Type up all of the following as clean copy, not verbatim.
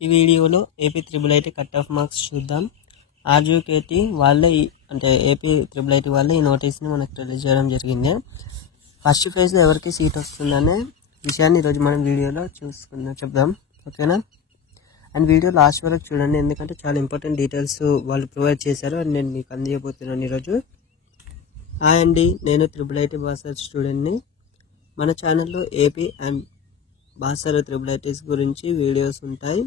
ఈ వీడియోలో AP triple IT cut off marks చూద్దాం. ఆర్జీకేటీ వాళ్ళే అంటే ఏపీ త్రిబుల్ ఐటీ వాళ్ళే ఈ నోటీస్ని మనకు రిలీజ్ చేయడం జరిగింది. ఫస్ట్ ఫేజ్లో ఎవరికి సీట్ వస్తుందనే విషయాన్ని ఈరోజు మనం వీడియోలో చెప్దాం. ఓకేనా? అండ్ వీడియో లాస్ట్ వరకు చూడండి, ఎందుకంటే చాలా ఇంపార్టెంట్ డీటెయిల్స్ వాళ్ళు ప్రొవైడ్ చేశారు అని నేను మీకు అందజేయబోతున్నాను ఈరోజు. హాయ్ అండి, నేను త్రిబుల్ ఐటీ బాసర్ స్టూడెంట్ని. మన ఛానల్లో AP and Basar triple ITs గురించి వీడియోస్ ఉంటాయి.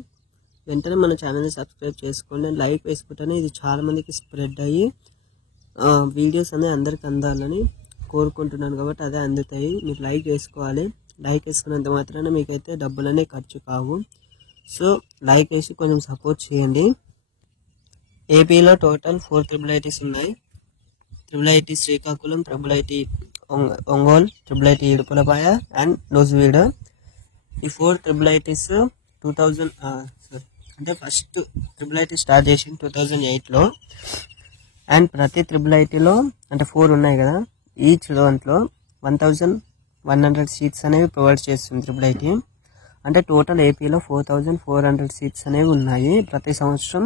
వెంటనే మన ఛానల్ని సబ్స్క్రైబ్ చేసుకోండి అండ్ లైక్ వేసుకుంటేనే ఇది చాలా మందికి స్ప్రెడ్ అయ్యి వీడియోస్ అనేవి అందరికి అందాలని కోరుకుంటున్నాను. కాబట్టి అదే అందుతాయి. మీరు లైక్ వేసుకోవాలి. లైక్ వేసుకున్నంత మాత్రాన మీకైతే డబ్బులనే ఖర్చు కావు. సో లైక్ వేసి కొంచెం సపోర్ట్ చేయండి. ఏపీలో టోటల్ 4 త్రిబుల్ ఐటీస్ ఉన్నాయి. Triple IT Srikakulam, triple IT Ongole, triple IT Idupulapaya and Nuzvid. ఈ 4 త్రిబుల్ ఐటీస్ 2000 అంటే ఫస్ట్ త్రిబుల్ ఐటీ స్టార్ట్ చేసింది 2008లో. అండ్ ప్రతి త్రిబుల్ ఐటీలో అంటే 4 ఉన్నాయి కదా, ఈచ్ దాంట్లో 1100 సీట్స్ అనేవి ప్రొవైడ్ చేస్తుంది త్రిబుల్ ఐటీ. అంటే టోటల్ ఏపీలో 4400 సీట్స్ అనేవి ఉన్నాయి. ప్రతి సంవత్సరం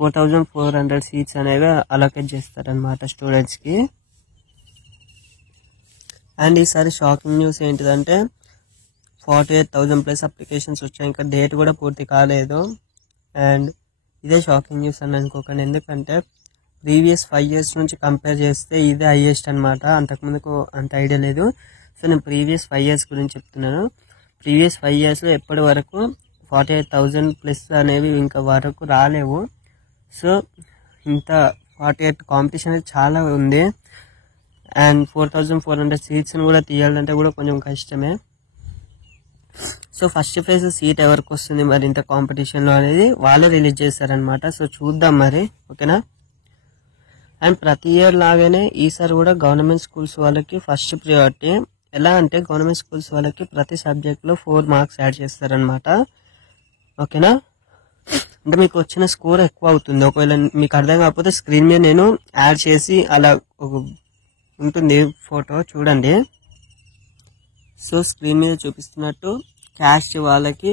4400 సీట్స్ అనేవి అలొకేట్ చేస్తారనమాట స్టూడెంట్స్కి. అండ్ ఈసారి షాకింగ్ న్యూస్ ఏంటిదంటే 48,000 ప్లస్ అప్లికేషన్స్ వచ్చాయి. ఇంకా డేట్ కూడా పూర్తి కాలేదు. అండ్ ఇదే షాకింగ్ న్యూస్ అని అనుకోకండి, ఎందుకంటే ప్రీవియస్ 5 years నుంచి కంపేర్ చేస్తే ఇదే హైయెస్ట్ అనమాట. అంతకుముందుకు అంత ఐడియా లేదు. సో నేను ప్రీవియస్ 5 years గురించి చెప్తున్నాను. ప్రీవియస్ 5 yearsలో ఎప్పటి వరకు 48,000 ప్లస్ అనేవి ఇంకా వరకు రాలేవు. సో ఇంత 48 కాంపిటీషన్ అనేది చాలా ఉంది. అండ్ 4400 సీట్స్ని కూడా తీయాలంటే కూడా కొంచెం కష్టమే. సో ఫస్ట్ ఫేజ్ సీట్ ఎవరికి వస్తుంది మరి ఇంత కాంపిటీషన్లో అనేది వాళ్ళే రిలీజ్ చేశారనమాట. సో చూద్దాం మరి. ఓకేనా? అండ్ ప్రతి ఇయర్ లాగానే ఈసారి కూడా గవర్నమెంట్ స్కూల్స్ వాళ్ళకి ఫస్ట్ ప్రియారిటీ. ఎలా అంటే గవర్నమెంట్ స్కూల్స్ వాళ్ళకి ప్రతి సబ్జెక్ట్లో 4 మార్క్స్ యాడ్ చేస్తారనమాట. ఓకేనా? అంటే మీకు వచ్చిన స్కోర్ ఎక్కువ అవుతుంది. ఒకవేళ మీకు అర్థం కాకపోతే స్క్రీన్ మీద నేను యాడ్ చేసి అలా ఒక ఉంటుంది ఫోటో చూడండి. సో స్క్రీన్ మీద చూపిస్తున్నట్టు క్యాస్ట్ వాళ్ళకి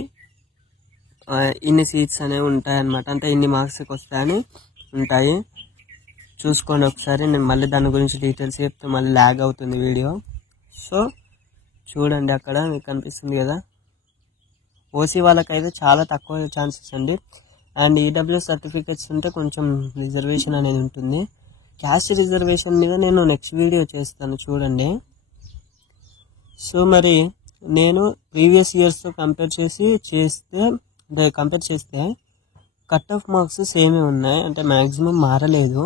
ఇన్ని సీట్స్ అనేవి ఉంటాయి అన్నమాట. అంటే ఇన్ని మార్క్స్కి వస్తాయని ఉంటాయి. చూసుకోండి ఒకసారి. నేను మళ్ళీ దాని గురించి డీటెయిల్స్ చెప్తే మళ్ళీ ల్యాగ్ అవుతుంది వీడియో. సో చూడండి, అక్కడ మీకు కనిపిస్తుంది కదా. ఓసీ వాళ్ళకైతే చాలా తక్కువ ఛాన్సెస్ అండి. అండ్ ఈడబ్ల్యూఎస్ సర్టిఫికేట్స్ ఉంటే కొంచెం రిజర్వేషన్ అనేది ఉంటుంది. క్యాస్ట్ రిజర్వేషన్ మీద నేను నెక్స్ట్ వీడియో చేస్తాను, చూడండి. సో మరి నేను ప్రీవియస్ ఇయర్స్తో కంపేర్ చేస్తే కట్ ఆఫ్ మార్క్స్ సేమే ఉన్నాయి. అంటే మ్యాక్సిమం మారలేదు.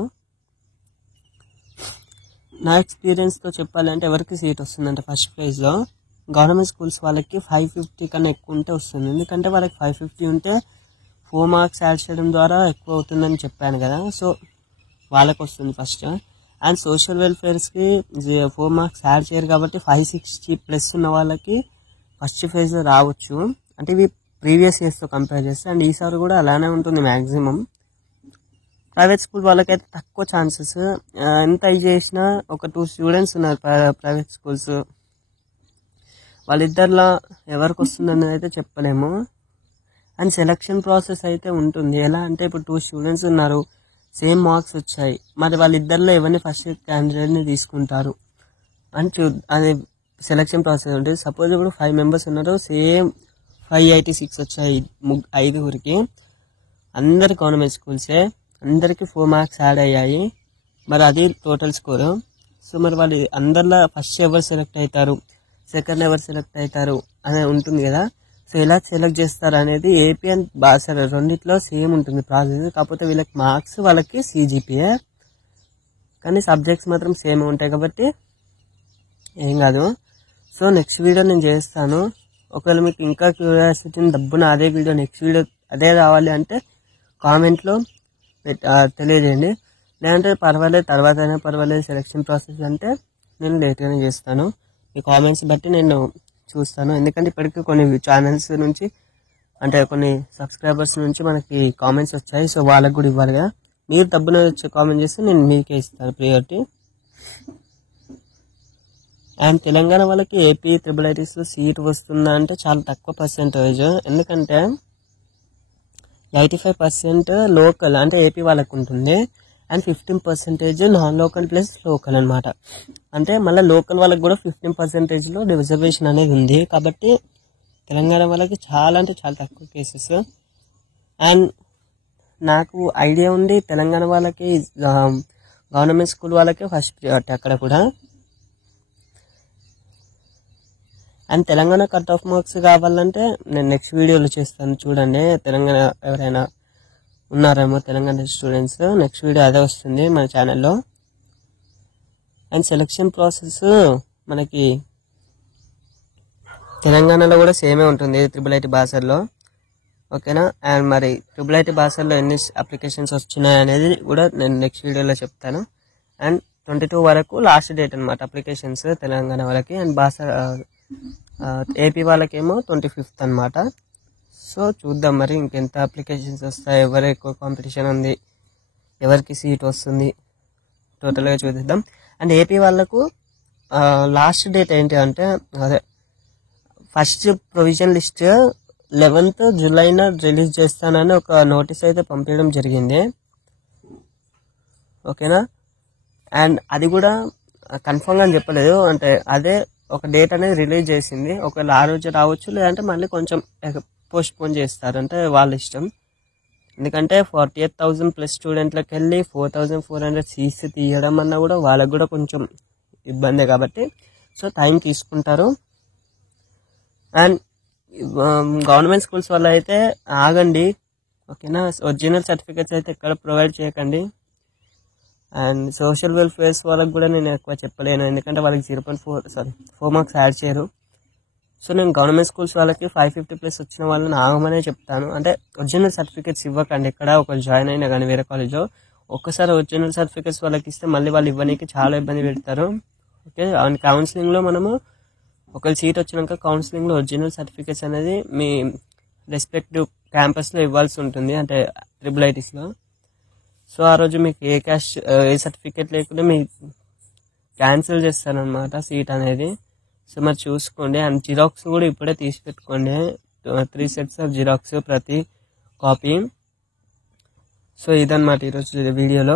నా ఎక్స్పీరియన్స్తో చెప్పాలంటే ఎవరికి సీట్ వస్తుందంటే ఫస్ట్ ప్రైజ్లో గవర్నమెంట్ స్కూల్స్ వాళ్ళకి 550 కన్నా ఎక్కువ ఉంటే వస్తుంది. ఎందుకంటే వాళ్ళకి 550 ఉంటే 4 మార్క్స్ యాడ్ చేయడం ద్వారా ఎక్కువ అవుతుందని చెప్పాను కదా. సో వాళ్ళకి వస్తుంది ఫస్ట్. అండ్ సోషల్ వెల్ఫేర్స్కి 4 మార్క్స్ యాడ్ చేయరు కాబట్టి 560 ప్లస్ ఉన్న వాళ్ళకి ఫస్ట్ ఫేజ్లో రావచ్చు. అంటే ఇవి ప్రీవియస్ ఇయర్స్తో కంపేర్ చేస్తే. అండ్ ఈసారి కూడా అలానే ఉంటుంది మ్యాక్సిమం. ప్రైవేట్ స్కూల్ వాళ్ళకైతే తక్కువ ఛాన్సెస్. ఎంత ఇది చేసినా ఒక 2 స్టూడెంట్స్ ఉన్నారు ప్రైవేట్ స్కూల్స్. వాళ్ళిద్దరిలో ఎవరికి వస్తుంది అనేది అయితే చెప్పలేము. అండ్ సెలక్షన్ ప్రాసెస్ అయితే ఉంటుంది. ఎలా అంటే ఇప్పుడు 2 స్టూడెంట్స్ ఉన్నారు, సేమ్ మార్క్స్ వచ్చాయి. మరి వాళ్ళిద్దరిలో ఎవరిని ఫస్ట్ క్యాండిడేట్ని తీసుకుంటారు అని అది సెలక్షన్ ప్రాసెస్ ఉంటుంది. సపోజ్ ఇప్పుడు 5 members ఉన్నారు, సేమ్ 586 వచ్చాయి 5గురికి. అందరు గవర్నమెంట్ స్కూల్సే, అందరికి 4 మార్క్స్ యాడ్ అయ్యాయి. మరి అది టోటల్ స్కోరు. సో మరి వాళ్ళు అందరిలో ఫస్ట్ ఎవరు సెలెక్ట్ అవుతారు, సెకండ్ ఎవరు సెలెక్ట్ అవుతారు అనేది ఉంటుంది కదా. సో ఎలా సెలెక్ట్ చేస్తారు అనేది ఏపీ అండ్ బాసర్ రెండిట్లో సేమ్ ఉంటుంది ప్రాసెస్. కాకపోతే వీళ్ళకి మార్క్స్, వాళ్ళకి CGPA, కానీ సబ్జెక్ట్స్ మాత్రం సేమ్ ఉంటాయి కాబట్టి ఏం కాదు. సో నెక్స్ట్ వీడియో నేను చేస్తాను. ఒకవేళ మీకు ఇంకా క్యూరియాసిటీని డబ్బున అదే వీడియో నెక్స్ట్ వీడియో అదే రావాలి అంటే కామెంట్లో తెలియజేయండి. లేదంటే పర్వాలేదు, తర్వాత అయినా పర్వాలేదు సెలెక్షన్ ప్రాసెస్ అంటే నేను లేట్గానే చేస్తాను. మీ కామెంట్స్ బట్టి నేను చూస్తాను. ఎందుకంటే ఇప్పటికీ కొన్ని ఛానల్స్ నుంచి అంటే కొన్ని సబ్స్క్రైబర్స్ నుంచి మనకి కామెంట్స్ వచ్చాయి. సో వాళ్ళకి కూడా ఇవ్వాలి కదా. మీరు డబ్బున వచ్చి కామెంట్ చేస్తే నేను మీకే ఇస్తాను ప్రియారిటీ. అండ్ తెలంగాణ వాళ్ళకి ఏపీ త్రిబుల్ ఐటీస్లో సీట్ వస్తుందా అంటే చాలా తక్కువ పర్సెంటేజ్. ఎందుకంటే 85% లోకల్ అంటే ఏపీ వాళ్ళకు ఉంటుంది and 15% non local plus local అనమాట. అంటే మళ్ళీ లోకల్ వాళ్ళకి కూడా 15%లో రిజర్వేషన్ అనేది ఉంది. కాబట్టి తెలంగాణ వాళ్ళకి చాలా అంటే చాలా తక్కువ కేసెస్. అండ్ నాకు ఐడియా ఉంది తెలంగాణ వాళ్ళకి గవర్నమెంట్ స్కూల్ వాళ్ళకి ఫస్ట్ ప్రియారిటీ అక్కడ కూడా. And Telangana cut off marks కావాలంటే నేను నెక్స్ట్ వీడియోలో చేస్తాను చూడండి. తెలంగాణ ఎవరైనా ఉన్నారేమో తెలంగాణ స్టూడెంట్స్, నెక్స్ట్ వీడియో అదే వస్తుంది మన ఛానల్లో. అండ్ సెలెక్షన్ ప్రాసెస్ మనకి తెలంగాణలో కూడా సేమే ఉంటుంది IIIT భాషల్లో, ఓకేనా. అండ్ మరి IIIT భాషల్లో ఎన్ని అప్లికేషన్స్ వచ్చినాయి అనేది కూడా నేను నెక్స్ట్ వీడియోలో చెప్తాను. అండ్ 22 వరకు లాస్ట్ డేట్ అనమాట అప్లికేషన్స్ తెలంగాణ వాళ్ళకి. అండ్ భాష ఏపీ వాళ్ళకేమో 25th అనమాట. సో చూద్దాం మరి ఇంకెంత అప్లికేషన్స్ వస్తాయి, ఎవరు ఎక్కువ కాంపిటీషన్ ఉంది, ఎవరికి సీట్ వస్తుంది, టోటల్గా చూద్దాం. అండ్ ఏపీ వాళ్ళకు లాస్ట్ డేట్ ఏంటి అంటే అదే ఫస్ట్ ప్రొవిజన్ లిస్ట్ 11th జూలైన రిలీజ్ చేస్తానని ఒక నోటీస్ అయితే పంపించడం జరిగింది, ఓకేనా. అండ్ అది కూడా కన్ఫర్మ్గా అని చెప్పలేదు, అంటే అదే ఒక డేట్ అనేది రిలీజ్ చేసింది. ఒకవేళ ఆ రోజు రావచ్చు, లేదంటే మళ్ళీ కొంచెం పోస్ట్ పోన్ చేస్తారు, అంటే వాళ్ళ ఇష్టం. ఎందుకంటే 48,000 ప్లస్ స్టూడెంట్లకు వెళ్ళి 4,400 సీట్స్ తీయడం అన్నా కూడా వాళ్ళకు కూడా కొంచెం ఇబ్బందే కాబట్టి సో టైం తీసుకుంటారు. అండ్ గవర్నమెంట్ స్కూల్స్ వల్ల అయితే ఆగండి, ఓకేనా. ఒరిజినల్ సర్టిఫికేట్స్ అయితే ఎక్కడ ప్రొవైడ్ చేయకండి. అండ్ సోషల్ వెల్ఫేర్స్ వాళ్ళకి కూడా నేను ఎక్కువ చెప్పలేను, ఎందుకంటే వాళ్ళకి 4 మార్క్స్ యాడ్ చేయరు. సో నేను గవర్నమెంట్ స్కూల్స్ వాళ్ళకి 550+ వచ్చిన వాళ్ళని ఆగమనే చెప్తాను. అంటే ఒరిజినల్ సర్టిఫికేట్స్ ఇవ్వకండి, ఎక్కడ ఒక జాయిన్ అయినా కానీ వేరే కాలేజ్లో ఒక్కసారి ఒరిజినల్ సర్టిఫికేట్స్ వాళ్ళకి ఇస్తే మళ్ళీ వాళ్ళు ఇవ్వడానికి చాలా ఇబ్బంది పెడతారు, ఓకే. అండ్ కౌన్సిలింగ్లో మనము ఒకవేళ సీట్ వచ్చినాక కౌన్సిలింగ్లో ఒరిజినల్ సర్టిఫికేట్స్ అనేది మీ రెస్పెక్టివ్ క్యాంపస్లో ఇవ్వాల్సి ఉంటుంది, అంటే IIITస్లో. సో ఆ రోజు మీకు ఏ సర్టిఫికేట్ లేకుండా మీ క్యాన్సిల్ చేస్తారనమాట సీట్ అనేది. సో మరి చూసుకోండి. అండ్ జిరాక్స్ కూడా ఇప్పుడే తీసి పెట్టుకోండి, 3 sets ఆఫ్ జిరాక్స్ ప్రతి కాపీ. సో ఇదన్నమాట ఈరోజు వీడియోలో.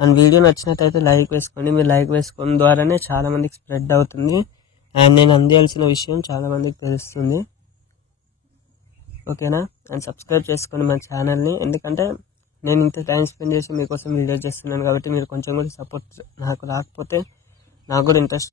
అండ్ వీడియో నచ్చినట్టయితే లైక్ వేసుకోండి, మీరు లైక్ వేసుకోవడం ద్వారానే చాలా మందికి స్ప్రెడ్ అవుతుంది అండ్ నేను అందించాల్సిన విషయం చాలా మందికి తెలుస్తుంది, ఓకేనా. అండ్ సబ్స్క్రైబ్ చేసుకోండి మన ఛానల్ని, ఎందుకంటే నేను ఇంత టైం స్పెండ్ చేసి మీకోసం వీడియో చేస్తున్నాను కాబట్టి మీరు కొంచెం కూడా సపోర్ట్ నాకు రాకపోతే నాకు కూడా ఇంట్రెస్ట్